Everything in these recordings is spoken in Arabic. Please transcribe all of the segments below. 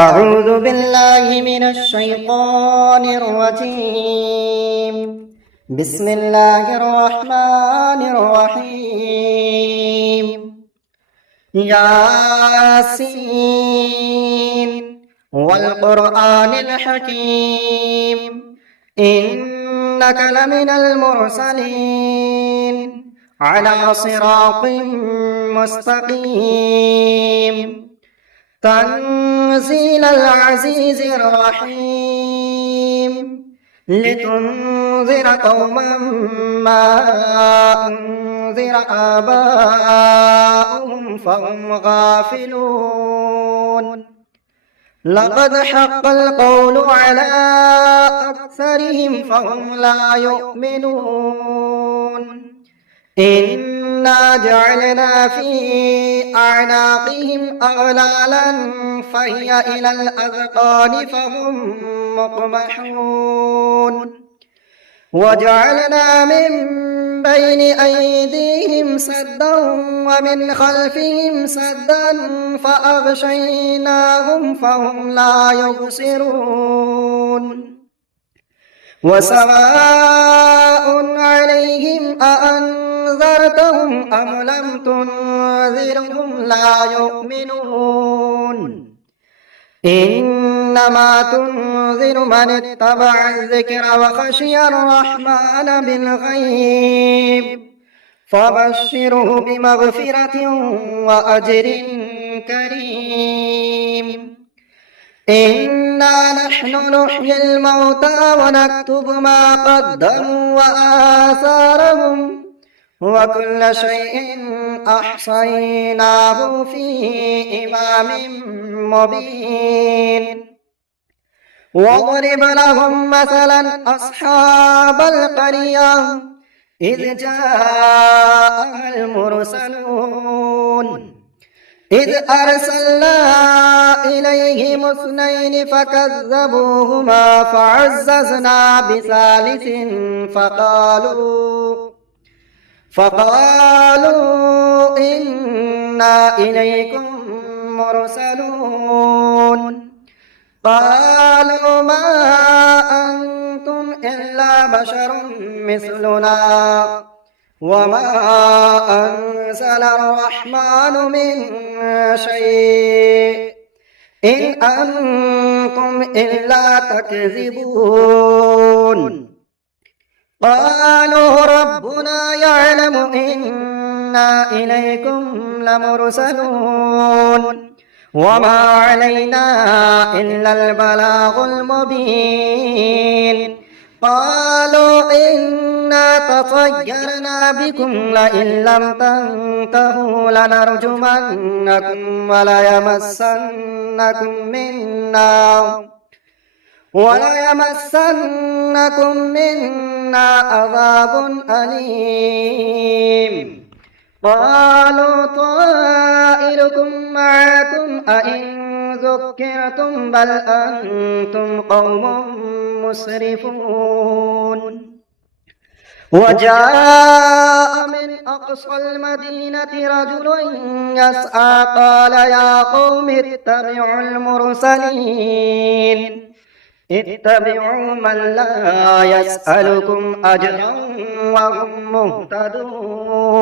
أعوذ بالله من الشيطان الرجيم. بسم الله الرحمن الرحيم. ياسين والقرآن الحكيم إنك لمن المرسلين على صراط مستقيم تنزيل العزيز الرحيم لتنذر قوما ما أنذر آباؤهم فهم غافلون لقد حق القول على أكثرهم فهم لا يؤمنون إنا جعلنا في أعناقهم أغلالا فهي إلى الأذقان فهم مقمحون وجعلنا من بين أيديهم سدا ومن خلفهم سدا فأغشيناهم فهم لا يبصرون وسواء عليهم أأنذرتهم أم لم تنذرهم لا يؤمنون إنما تنذر من اتبع الذكر وخشي الرحمن بالغيب فبشره بمغفرة وأجر كريم إنا نحن نحيي الموتى ونكتب ما قدموا وآثارهم وكل شيء أحصيناه في إمام مبين واضرب لهم مثلا أصحاب القرية إذ جاء المرسلون إذ أرسلنا إليهم اثنين فكذبوهما فعززنا بثالث فقالوا إنا إليكم مرسلون قالوا ما أنتم إلا بشر مثلنا وما أنزل الرحمن من شيء إن أنتم إلا تكذبون قالوا ربنا يعلم إنا إليكم لمرسلون وما علينا إلا البلاغ المبين قالوا إنا تطيرنا بكم لئن لم تنتهوا لنرجمنكم وليمسنكم منا عذاب أليم قالوا طائركم معكم أئن ذكرتم بل أنتم قوم مسرفون وجاء من أقصى المدينة رجل يسعى قال يا قوم اتبعوا من لا يسألكم أجرا وهم مهتدون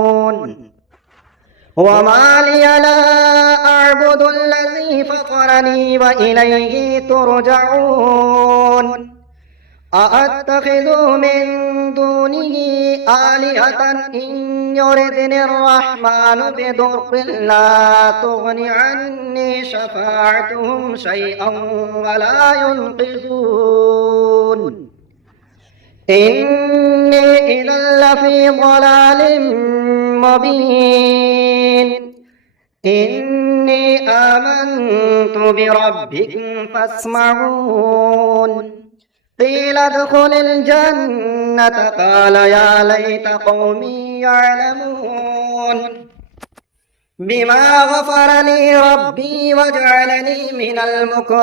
وما لي لا أعبد الذي فطرني وإليه ترجعون أأتخذ من دونه آلهة إن يردني الرحمن بضر لا تغن عني شفاعتهم شيئا ولا ينقذون إني إذا لفي ضلال مبين إني آمنت بربكم فاسمعون قيل ادخل الجنة قال يا ليت قومي يعلمون بما غفر لي ربي وجعلني من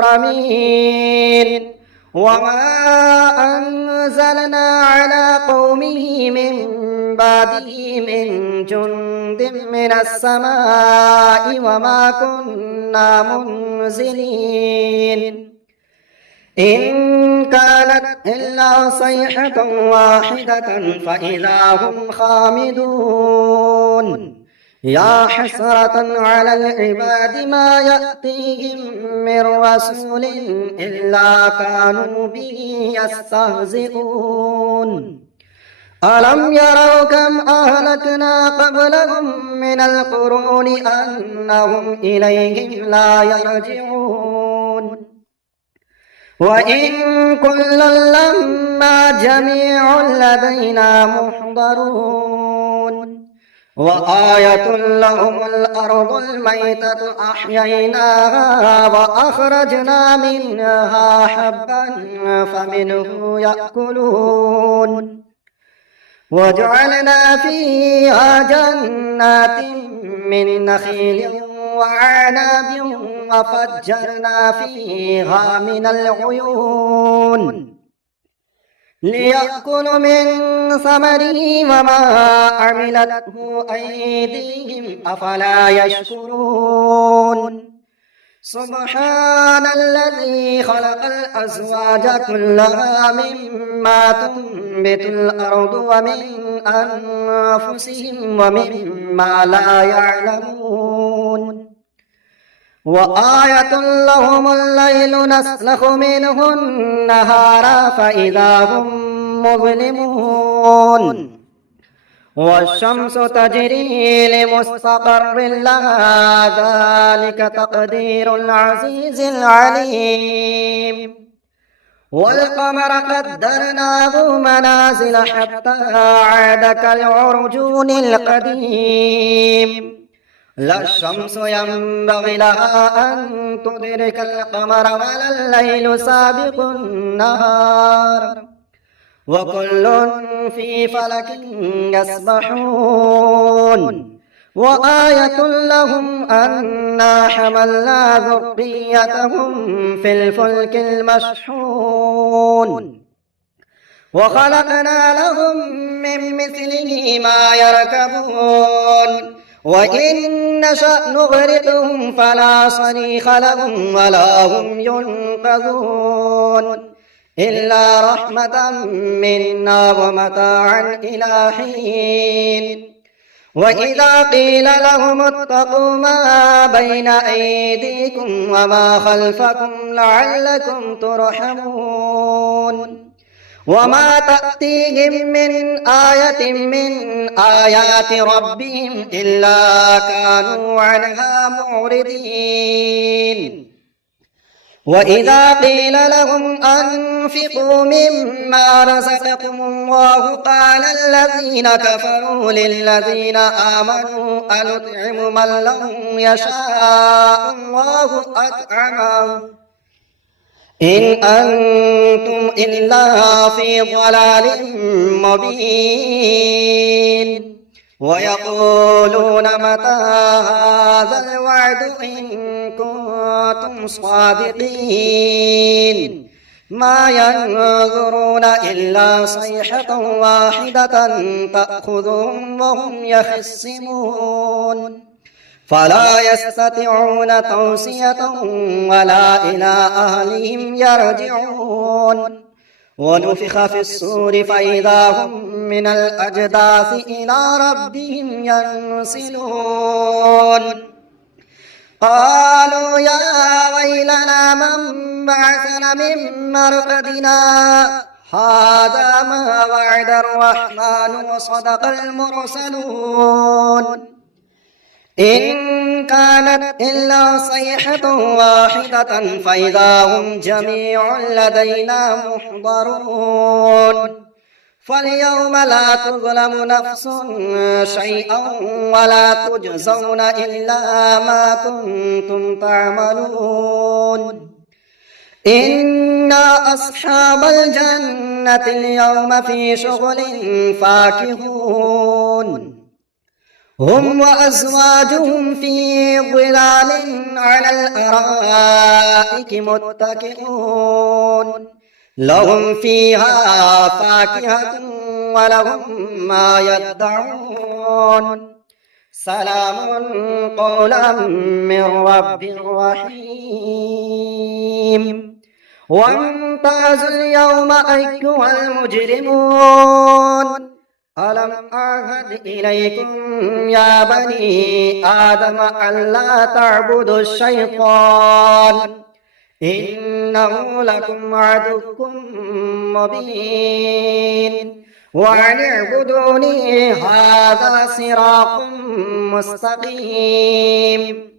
المكرمين وما أنزلنا على قومه من بعده من جند من السماء وما كنا منزلين إن كانت إلا صيحة واحدة فإذا هم خامدون يا حسرة على العباد ما يأتيهم من رسول إلا كانوا به يستهزئون ألم يروا كم أهلكنا قبلهم من القرون أنهم إليهم لا يرجعون وإن كلا لما جميع لدينا محضرون وآية لهم الأرض الميتة أحييناها وأخرجنا منها حبا فمنه يأكلون وجعلنا فيها جنات من نخيل وعناب وفجرنا فيها من العيون ليأكلوا من ثمره وما عملته أيديهم أفلا يشكرون سبحان الذي خلق الأزواج كلها مما تنبت الأرض ومن أنفسهم ومما لا يعلمون وآية لهم الليل نسلخ منه النهار فإذا هم مظلمون والشمس تجري لمستقر لها ذلك تقدير العزيز العليم والقمر قدرناه منازل حتى عاد كالعرجون القديم لا الشمس ينبغي لها أن تدرك القمر ولا الليل سابق النهار وكل في فلك يسبحون وآية لهم أنا حملنا ذريتهم في الفلك المشحون وخلقنا لهم من مثله ما يركبون وإن نشأ نغرقهم فلا صريخ لهم ولا هم ينقذون إلا رحمة منا ومتاعا إلى حين وإذا قيل لهم اتقوا ما بين أيديكم وما خلفكم لعلكم ترحمون وما تأتيهم من آية من آيات ربهم إلا كانوا عنها معرضين وإذا قيل لهم أنفقوا مما رزقكم الله قال الذين كفروا للذين آمنوا أنطعم من لو يشاء الله أطعمه إن أنتم إلا في ضلال مبين ويقولون متى هذا الوعد إن كنتم صادقين ما ينظرون إلا صيحة واحدة تأخذهم وهم يخصمون فلا يستطيعون توصية ولا إلى أهلهم يرجعون ونفخ في الصور فإذا هم من الأجداث إلى ربهم ينسلون قالوا يا ويلنا من بعثنا من مرقدنا هذا ما وعد الرحمن وصدق المرسلون إن كانت إلا صيحة واحدة فإذا هم جميع لدينا محضرون فاليوم لا تظلم نفس شيئا ولا تجزون إلا ما كنتم تعملون إنا أصحاب الجنة اليوم في شغل فاكهون هم وأزواجهم في ظلال على الأرائك متكئون لهم فيها فاكهة ولهم ما يدعون سلام قولا من رب رحيم وامتازوا اليوم أيها المجرمون ألم أعهد إليكم يا بني آدم ألا تعبدوا الشيطان إنه لكم عدو مبين وأن اعبدوني هذا صراط مستقيم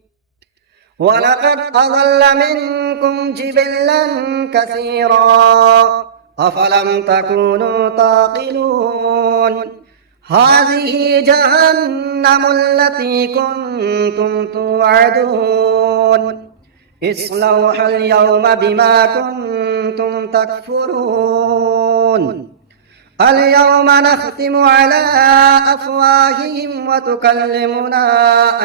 ولقد أضل منكم جبلا كثيرا أفلم تكونوا تعقلون هذه جهنم التي كنتم توعدون اصلوها اليوم بما كنتم تكفرون اليوم نختم على أفواههم وتكلمنا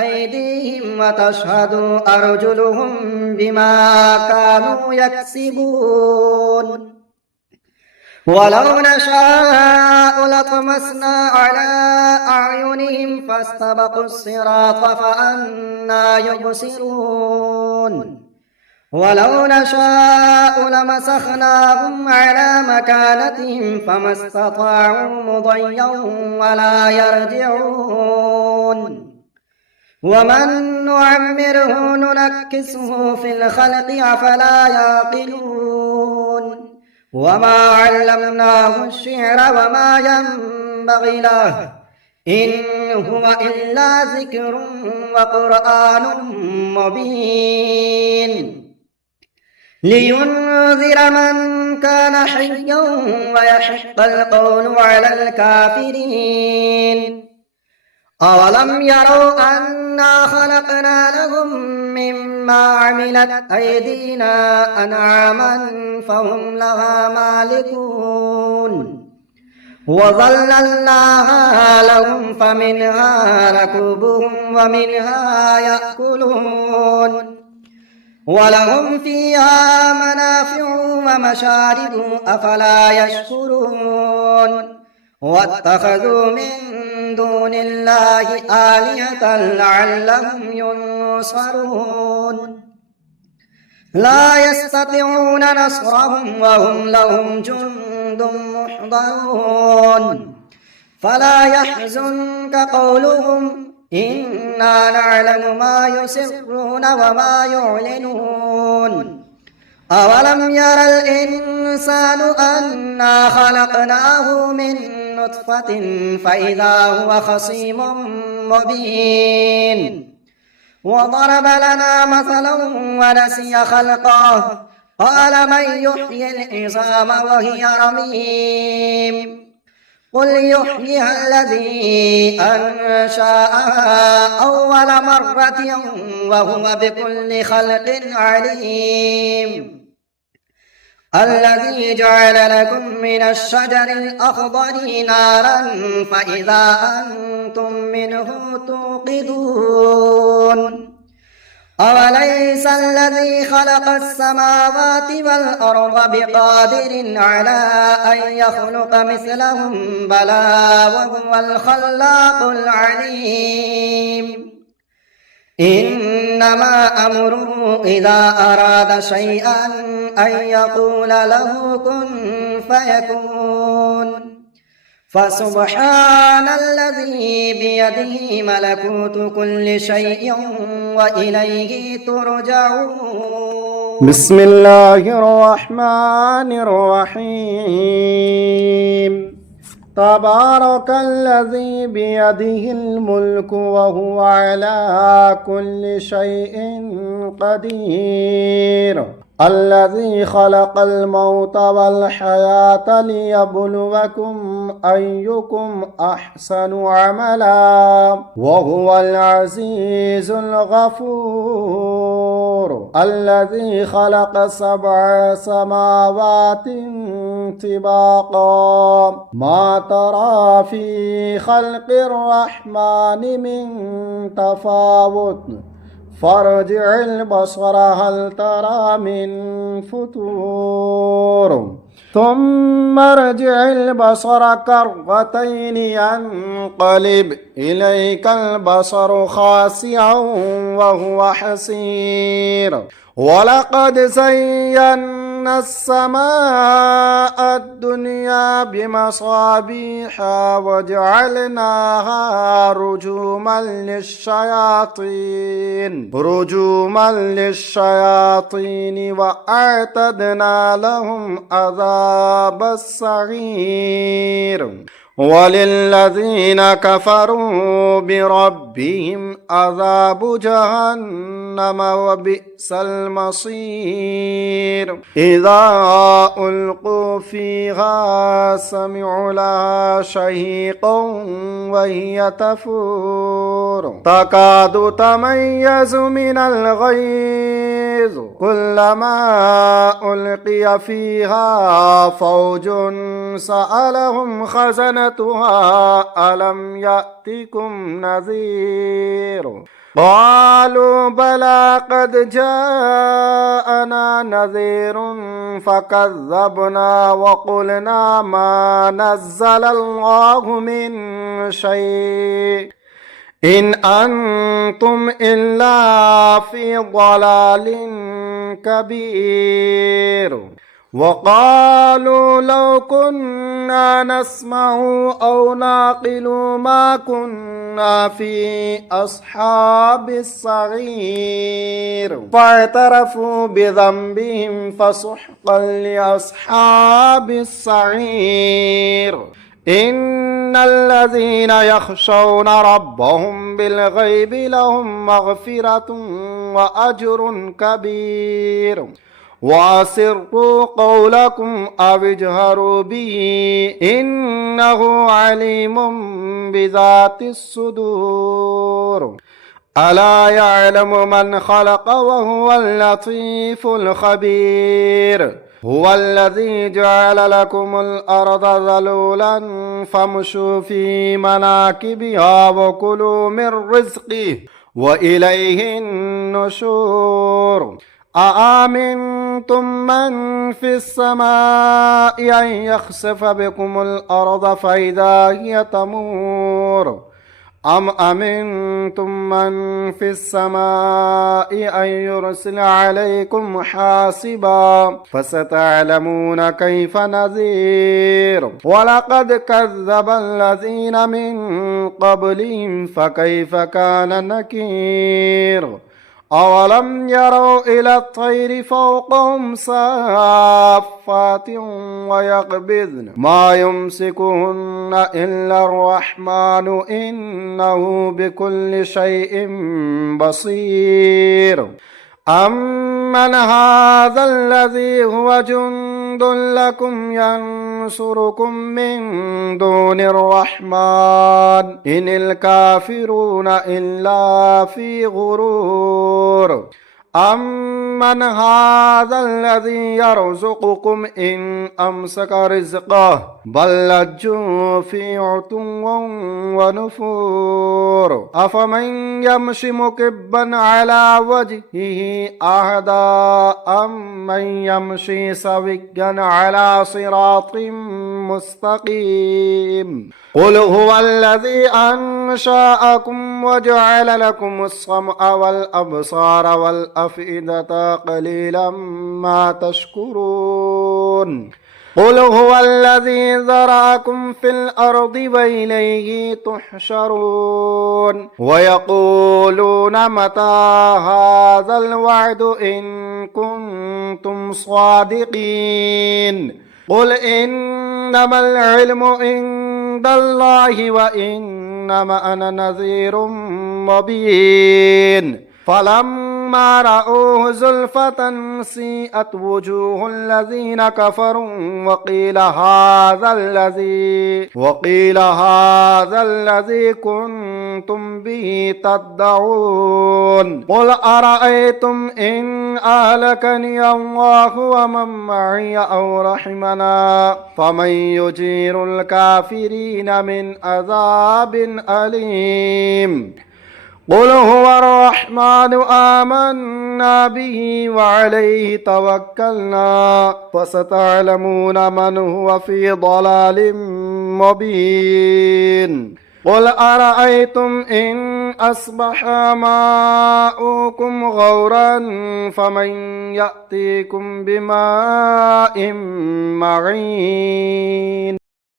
أيديهم وتشهد أرجلهم بما كانوا يكسبون ولو نشاء لطمسنا على أعينهم فاستبقوا الصراط فأنى يبصرون ولو نشاء لمسخناهم على مكانتهم فما استطاعوا مضيا ولا يرجعون ومن نعمره ننكسه في الخلق أفلا يعقلون وما علمناه الشعر وما ينبغي له إن هو إلا ذكر وقرآن مبين لينذر من كان حيا ويحق القول على الكافرين أولم يروا أنا خلقنا لهم مما عملت أيدينا أنعاما فهم لها مالكون وظللناها لهم فمنها ركوبهم ومنها يأكلون ولهم فيها منافع ومشارب أفلا يشكرون واتخذوا من دون الله آلهة لعلهم ينصرون لا يستطيعون نصرهم وهم لهم جند محضرون فلا يحزنك قولهم إنا نعلم ما يسرون وما يعلنون أولم ير الإنسان أنا خلقناه من نطفة فإذا هو خصيم مبين وضرب لنا مثلا ونسي خلقه قال من يحيي العظام وهي رميم قل يحييها الذي أنشأها أول مرة وهو بكل خلق عليم الذي جعل لكم من الشجر الأخضر نارا فإذا أنتم منه توقدون أوليس الذي خلق السماوات والأرض بقادر على أن يخلق مثلهم بلى وهو الخلاق العليم إنما أمره إذا أراد شيئا أن يقول له كن فيكون فسبحان الذي بيده ملكوت كل شيء وإليه ترجعون بسم الله الرحمن الرحيم تبارك الذي بيده الملك وهو على كل شيء قدير الذي خلق الموت والحياة ليبلوكم أيكم أحسن عملا وهو العزيز الغفور الذي خلق 7 سماوات طباقا ما ترى في خلق الرحمن من تفاوت فارجع البصر هل ترى من فتور ثم ارجع البصر كرتين ينقلب إليك البصر خاسئا وهو حسير ولقد زينا السماء الدنيا بمصابيح وجعلناها رجوما للشياطين وأعتدنا لهم عذاب السعير وللذين كفروا بربهم عذاب جهنم وبئس المصير إذا ألقوا فيها سمعوا لها شهيقا وهي تفور تكاد تميز من الغيظ كلما ألقي فيها فوج سألهم خزنتها ألم يأتكم نذير قالوا بلى قد جاءنا نذير فكذبنا وقلنا ما نزل الله من شيء إن أنتم إلا في ضلال كبير وقالوا لو كنا نسمع أو نعقل ما كنا في أصحاب السعير فاعترفوا بذنبهم فسحقا لأصحاب السعير إن الذين يخشون ربهم بالغيب لهم مغفرة وأجر كبير وأسروا قولكم أو اجهروا به إنه عليم بذات الصدور ألا يعلم من خلق وهو اللطيف الخبير هو الذي جعل لكم الأرض ذلولا فامشوا في مناكبها وكلوا من رزقه وإليه النشور أأمنتم من في السماء أن يخسف بكم الأرض فإذا هي تمور أم أمنتم من في السماء أن يرسل عليكم حاصبا فستعلمون كيف نذير ولقد كذب الذين من قبلهم فكيف كان نكير أولم يروا إلى الطير فوقهم صافات ويقبضن ما يمسكهن إلا الرحمن إنه بكل شيء بصير أمن هذا الذي هو جند لكم ينصركم من دون الرحمن إن الكافرون إلا في غرور أمن هذا الذي يرزقكم إن أمسك رزقه بل لجوا في عتو ونفور أفمن يمشي مكبا على وجهه أهدى أمن يمشي سويا على صراط مستقيم قل هو الذي أنشأكم وجعل لكم السمع والأبصار والأفئدة قليلا ما تشكرون قل هو الذي ذرأكم في الأرض وإليه تحشرون ويقولون متى هذا الوعد إن كنتم صادقين قل إنما العلم عند الله وإنما أنا نذير مبين فلما رأوه زلفة سيئت وجوه الذين كفروا وقيل هذا الذي كنتم به تدعون قل أرأيتم إن أهلكني الله ومن معي أو رحمنا فمن يجير الكافرين من عذاب أليم قل هو الرحمن آمنا به وعليه توكلنا فستعلمون من هو في ضلال مبين قل أرأيتم إن أصبح ماؤكم غورا فمن يأتيكم بماء معين